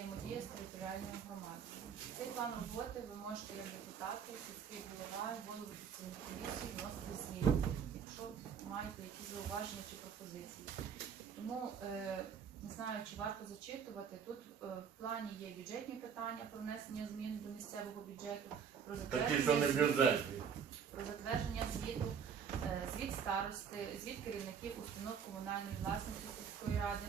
взаємодія з територіальною громадою. Цей план роботи ви можете як депутати, сільський голова, голови комісії вносити зміни, якщо маєте якісь зауваження чи пропозиції. Тому е, не знаю, чи варто зачитувати. Тут е, в плані є бюджетні питання про внесення змін до місцевого бюджету, про Такі, що не затвердження бюджетні. про затвердження звіту, звіт старости, звіт керівників установ комунальної власності сільської ради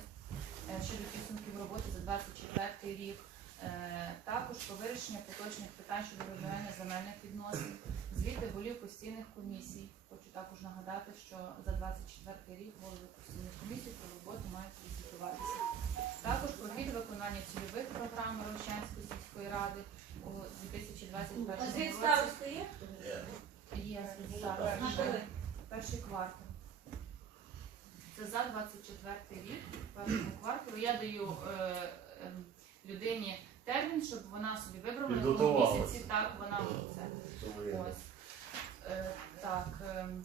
е, щодо підсумків роботи за 24 рік. Е, Також про вирішення поточних питань щодо регулювання земельних відносин, звіти голів постійних комісій. Хочу також нагадати, що за 24 рік голови постійних комісій про роботу мають відзвітуватися. Також про звіт виконання цільових програм Ровчанської сільської ради у 2021 А звіт році. Є? Зараз коли? перший квартал. Це за 24 рік, першому кварталу. Я даю е, ем, людині термін, щоб вона собі вибрала в якому Підготувалася. місяці так вона це. Ось. Е, так. ем,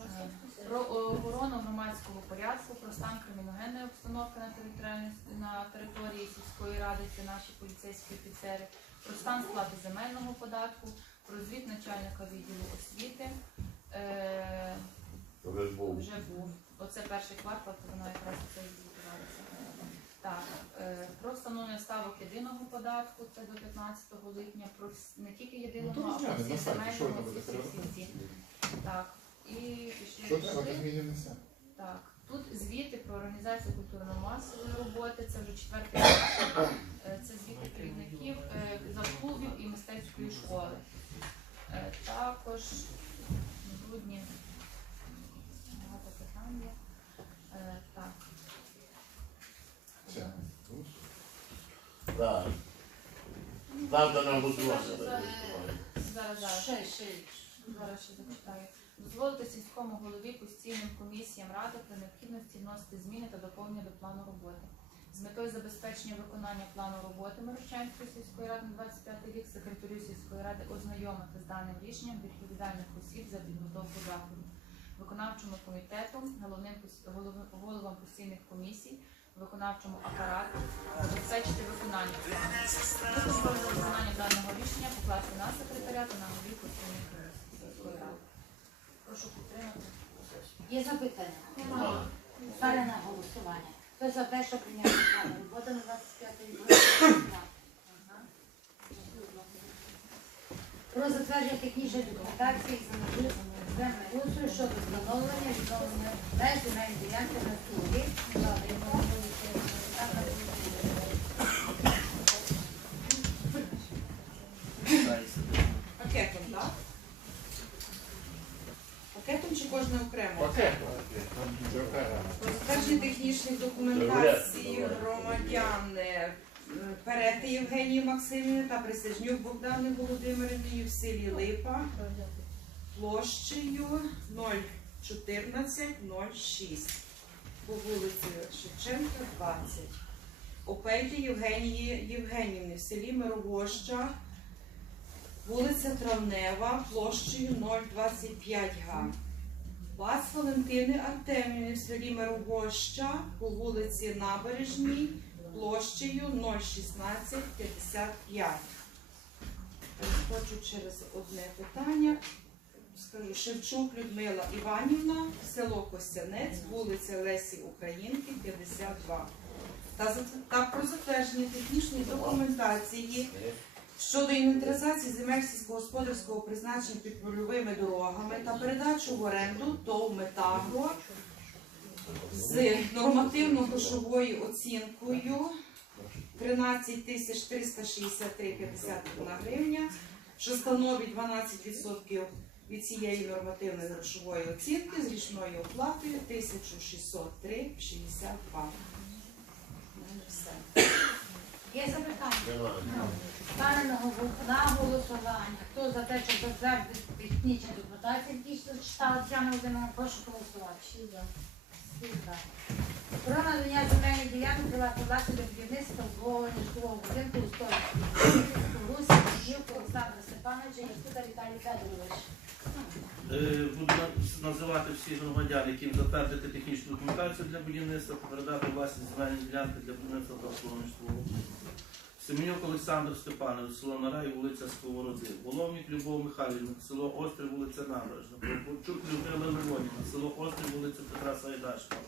е, Про охорону громадського порядку, про стан криміногенної обстановки на територіальній на території сільської ради, це наші поліцейські офіцери, про стан сплати земельного податку, начальника відділу освіти. Е, ж був. вже був. Оце перший квартал, то воно якраз це звітувалося. Так, е, про встановлення ставок єдиного податку, це до 15 липня, про вс- не тільки Ну, єдиного, а про розгляне всі на сайті, що ви там земельні будете всі, всі, всі. переробляти? Так. І пішли, Що треба, пішли. Так, тут звіти про організацію культурно-масової роботи, це вже четвертий рік. Е, Це звіти керівників е, клубів і мистецької школи. Е, Також в грудні багато питань є. Е, Так. Все. Так. Ставте на Зараз, зараз, зараз, зараз. Ще, ще. Зараз ще зачитаю. Дозволити сільському голові постійним комісіям ради при необхідності вносити зміни та доповнення до плану роботи. З метою забезпечення виконання плану роботи Мирошчанської сільської ради на 25 рік секретарю сільської ради ознайомити з даним рішенням відповідальних осіб за підготовку заходу, виконавчому комітету, головним головам постійних комісій, виконавчому апарату забезпечити виконання плану. Виконання даного рішення покласти на секретаря та на голів постійних сільської ради. Прошу підтримати. Є запитання? Ставлю на голосування. Хто за те, що прийняти роботи на 25 рік? Ага. Про затвердження технічної документації землі землеустрою щодо встановлення відновлення та земельної ділянки на столі. Пакетом, так? Пакетом чи кожне окремо? Пакет. Технічних документацій громадян е, Перети Євгенії Максимівни та Присяжнюк Богдани Володимирівни в селі Липа площею 01406 по вулиці Шевченка, 20. Опейки Євгенії Євгенівни в селі Мировоща, вулиця Травнева, площею 025 га. Бац Валентини Артемівни в селі Мировоща по вулиці Набережній площею 01655. Хочу через одне питання. Скажу, Шевчук Людмила Іванівна, село Костянець, вулиця Лесі Українки, 52. Та, та про затвердження технічної документації щодо інвентаризації земель сільськогосподарського призначення під польовими дорогами та передачу в оренду ТОВ Метагро з нормативно-грошовою оцінкою 13 тисяч 363,51 гривня, що становить 12% від цієї нормативної грошової оцінки з річною оплатою 1603,62. У все. Є запитання? Нема. На голосування. Хто за те, щоб затвердити технічну документацію, які що читала Тетяна Володимирівна, прошу голосувати. Всі за. Всі за. Про надання земельної ділянки приватної власності для будівництва житлового будинку у Столицькій Русі, Жівку Олександра Степановича, Ястута Віталій Федорович. Е, Буду називати всіх громадян, яким затвердити технічну документацію для будівництва передати власність земельні ділянки для будівництва та обслуговування. Семенюк Олександр Степанович, село Нарай, вулиця Сковороди. Воловник Любов Михайлівна, село Острів, вулиця Набережна. Прокопчук Людмила Левоніна, село Острів, вулиця Петра Сайдачного.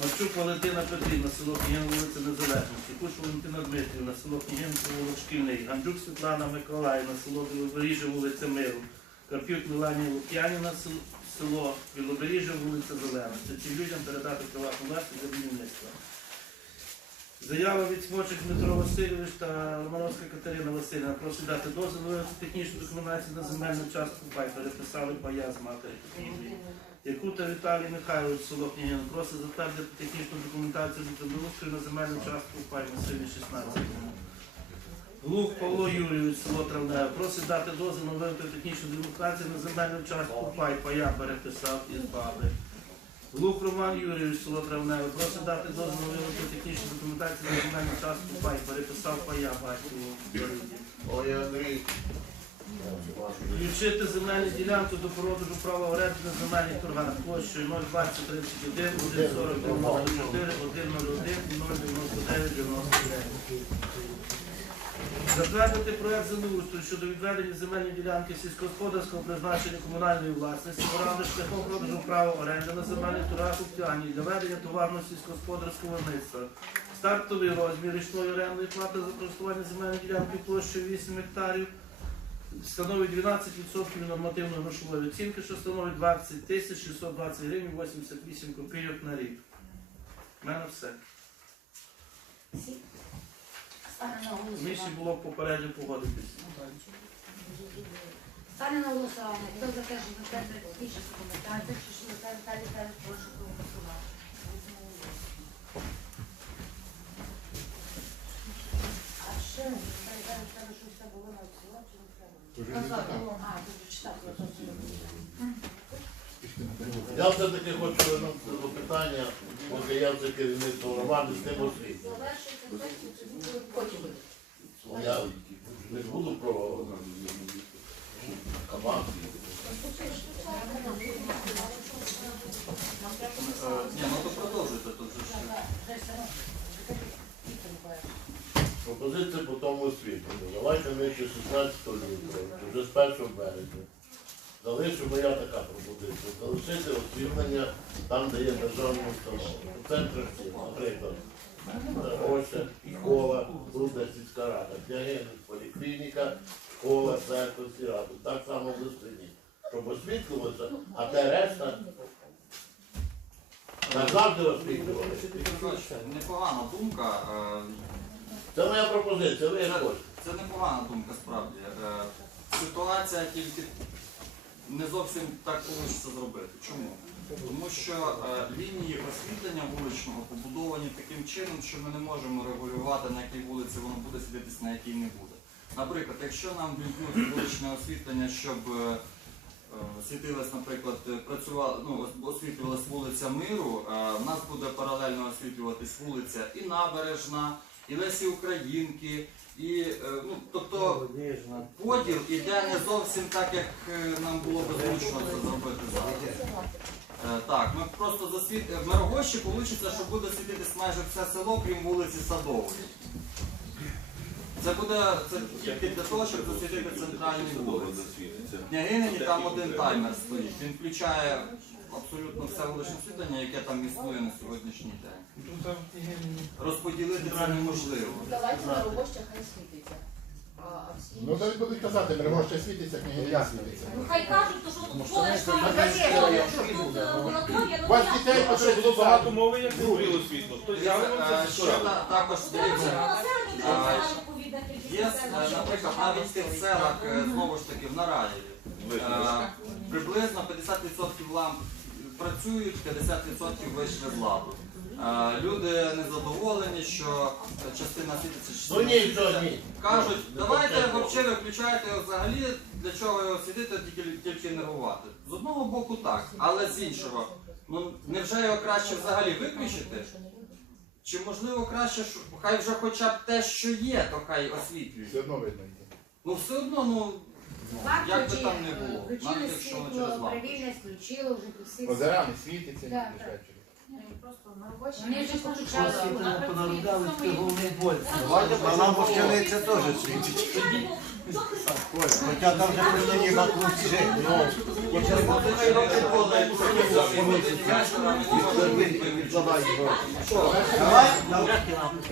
Марчук Валентина Петрівна, село Княгин, вулиця Незалежності. Куш Валентина Дмитрівна, село Княгин, вулиця Шкільний. Гандюк Світлана Миколаївна, село Білобережжя, вулиця Миру. Карпюк Меланія Лук'яніна, село Білобережжя, вулиця Зелена. Це людям передати приватну власність для будівництва. Заява від Смочик Дмитро Васильович та Романовська Катерина Васильівна просить дати дозвіл на технічну документацію на земельну частку пай. Переписали пая з матері. Києві. Якута Віталій Михайлович, село просить затвердити технічну документацію з землеустрою на земельну частку пай масиві 16. Лук Павло Юрійович, село Травневе, просить дати дозвіл на виготовлення технічну документацію на земельну частку пай. Пая переписав із баби. Лук Роман Юрійович, село Травневе, просить дати дозвіл виготовлення технічну документацію на земельну частку пай. Переписав пая батькову. Ой, Андрій. Включити земельну ділянку до продажу права оренди на земельних торгах площею 02031, 141, 04, 101 099 99. Затвердити проект землеустрою щодо відведення земельної ділянки сільськогосподарського призначення комунальної власності, оренди шляхом продажу права оренди на земельних торгах у Птяні для ведення товарного сільськогосподарського виробництва. Стартовий розмір річної орендної плати за користування земельної ділянки площею 8 гектарів становить 12% нормативної грошової оцінки, що становить 20 тисяч 620 гривень 88 копійок на рік. У мене все. Місі було попередньо погодитись. Стане на голосування. Хто за те, що затвердити технічну документацію, чи що за те, Віталій Віталійович, прошу проголосувати. А ще, Віталій Віталійович, треба щось там було на ціло, чи не треба? А, тут же я не. Я все-таки хочу вернутися до питання, поки я вже керівництво громади з тим освітом. Потім буде. Я не буду про кабан. Ні, ну то продовжуйте тут же ж. Пропозиція по тому освітленню. Давайте ми ще 16 лютого, вже з 1 березня. Залишимо я така пропозиція. Залишити освітлення там, де є державна установа. У центрі всіх, наприклад, Оща, школа, буде сільська рада, княгини, поліклініка, школа, церква, сільраду. Так само в Листині. Щоб освітлювалося, а те решта назавжди освітлювалося. Непогана думка. е, Це моя пропозиція, ви як хочете. Це непогана думка справді. Е, Ситуація тільки не зовсім так вийде зробити. Чому? Тому що е, лінії освітлення вуличного побудовані таким чином, що ми не можемо регулювати, на якій вулиці воно буде світитися, на якій не буде. Наприклад, якщо нам вімкнуть вуличне освітлення, щоб е, е, світилась, наприклад, ну, ос- освітлювалась вулиця Миру, е, в нас буде паралельно освітлюватись вулиця і Набережна, і Лесі Українки, і е, ну, тобто поділ іде не зовсім так, як е, нам було б зручно це зробити зараз. Е, Так, ми просто засвіт... В Мирогощі вийде, що буде світитись майже все село, крім вулиці Садової. Це буде це тільки для того, щоб засвітити центральні вулиці. В Княгинині там один таймер стоїть. Він включає абсолютно все вуличне освітлення, яке там існує на сьогоднішній день. Розподілити це неможливо. Давайте на робочах хай світиться. А, а всі Ну так будуть казати, Миргош ще світиться, княгиня світиться. Ну хай кажуть, то що тут школа, що Ну, школа, що тут е, ну. амбулаторія, У ну вас дітей було багато мови, як горіло світло? Хтось з'явився е, Що та- також Це дивіться. А, Є, е, наприклад, навіть в тих селах, е, знову ж таки, в Нараєві, е, приблизно 50% ламп працюють, 50% вийшли з ладу. Е, Люди незадоволені, що частина світиться, Ну частина ні, ні. Кажуть, давайте почнемо. взагалі виключайте взагалі, для чого його світити, тільки, тільки нервувати. З одного боку так, але з іншого, ну невже його краще взагалі виключити? Чи можливо краще, що хай вже хоча б те, що є, то хай освітлює. Все одно видно йде. Ну все одно, ну Як би там не е, було, Включили навіть якщо воно через світло, лампу. привільне включили, вже всі. Озера не світиться, Да, ні так. ввечері. І Просто на робочій Вони ж місці включали, включали, Світло вона понаробляли, працює, це головний боль. А нам мовчаниця теж світить. Хоча там вже прийняли на хоча хай роблять давай,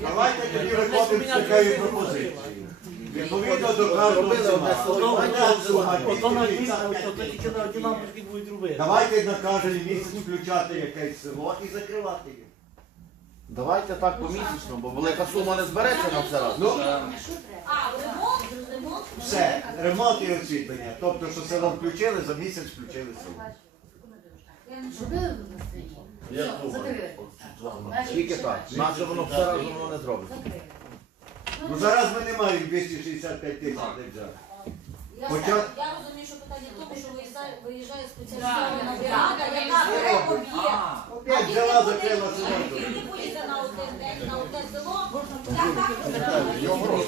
Давайте тоді виходимо з такою пропозицією. Відповідно до кожного села. Ото на 250 місці, ото тільки на одні лампочки будуть робити. Давайте на кожен місяць включати якесь село і закривати їх. Давайте так помісячно, бо велика сума не збереться на все раз. Ну, А, ремонт, ремонт. все, ремонт і освітлення. Тобто, що село включили, за місяць включили село. Тільки так. Інакше воно все разом воно не зробить. Ну зараз ми не маємо 265 тисяч держав. Я, Хоча- я розумію, що питання в тому, що виїжджає, виїжджає спеціалізована да, бригада, да, яка бере об'єкт. А, Опять взяла, закрила Тільки село. не поїде на один день, на одне село. Його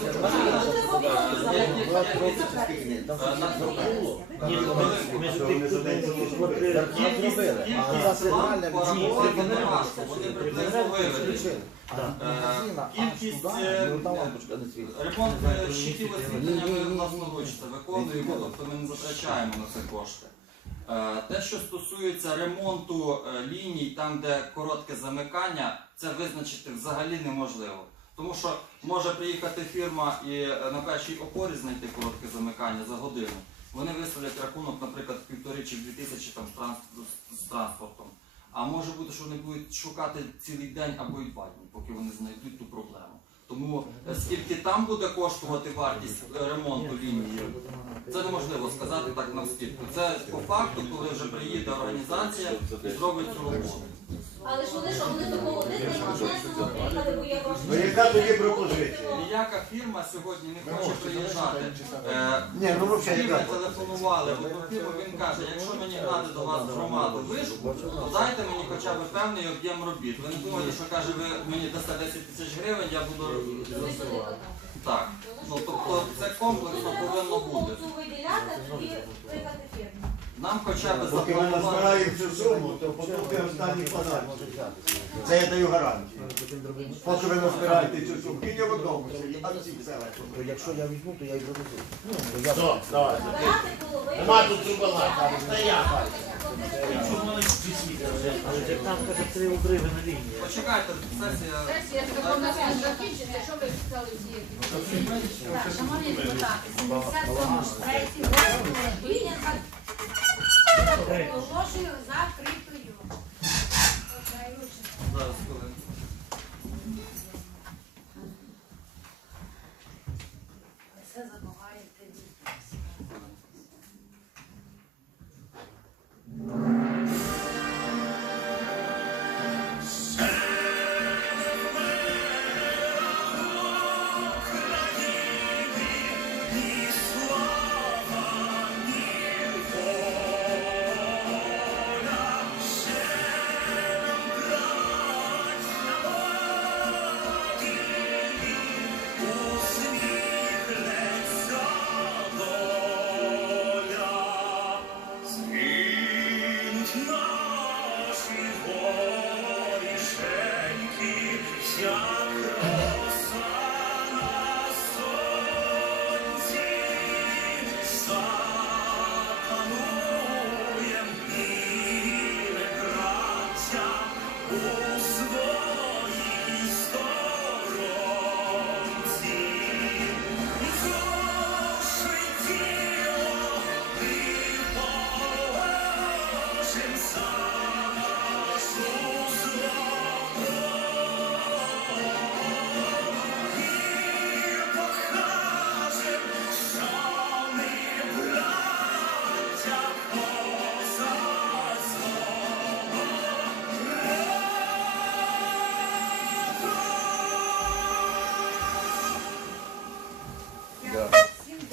а Кількість, е. Ремонт е, щитів освітлення ми власноруч це виконуємо, тобто ми не затрачаємо на це кошти. Е, Те, що стосується ремонту е, ліній, там, де коротке замикання, це визначити взагалі неможливо. Тому що може приїхати фірма і е, на першій опорі знайти коротке замикання за годину. Вони виставлять рахунок, наприклад, півтори чи дві тисячі там, з, транспортом. А може бути, що вони будуть шукати цілий день або й два дні, поки вони знайдуть ту проблему. Тому е, скільки там буде коштувати вартість е, ремонту лінії, це неможливо сказати так навскидку. Це по факту, коли вже приїде організація і зробить цю роботу. Але ж вони що, вони такого один день приїхали, бо є гроші. Ну, яка тоді пропозиція? Ніяка фірма сьогодні не хоче приїжджати. Е, Ні, ну взагалі Фірми яка? телефонували, одну фірму він каже, якщо мені гнати до вас громаду вишку, то дайте мені хоча б певний об'єм робіт. Ви не думаєте, що каже, ви мені дасте 10 тисяч гривень, я буду. Так. Ну тобто це комплексно повинно бути. Виділяти. Нам хоча б Поки ми запропонувати. назбираємо цю суму, то потім останній подарунок. Це я даю гарантію. Поки ви назбираєте цю суму, і не в одному селі, а всі села. То якщо я візьму, то я їх завезу. Ну, то я Все, половину. Нема тут як там каже три обриви на лінії. Почекайте, сесія. Сесія не закінчиться, що ви сказали всі? Так, шановні депутати, 77 третій оголошую закритою. Зараз хвилинку. your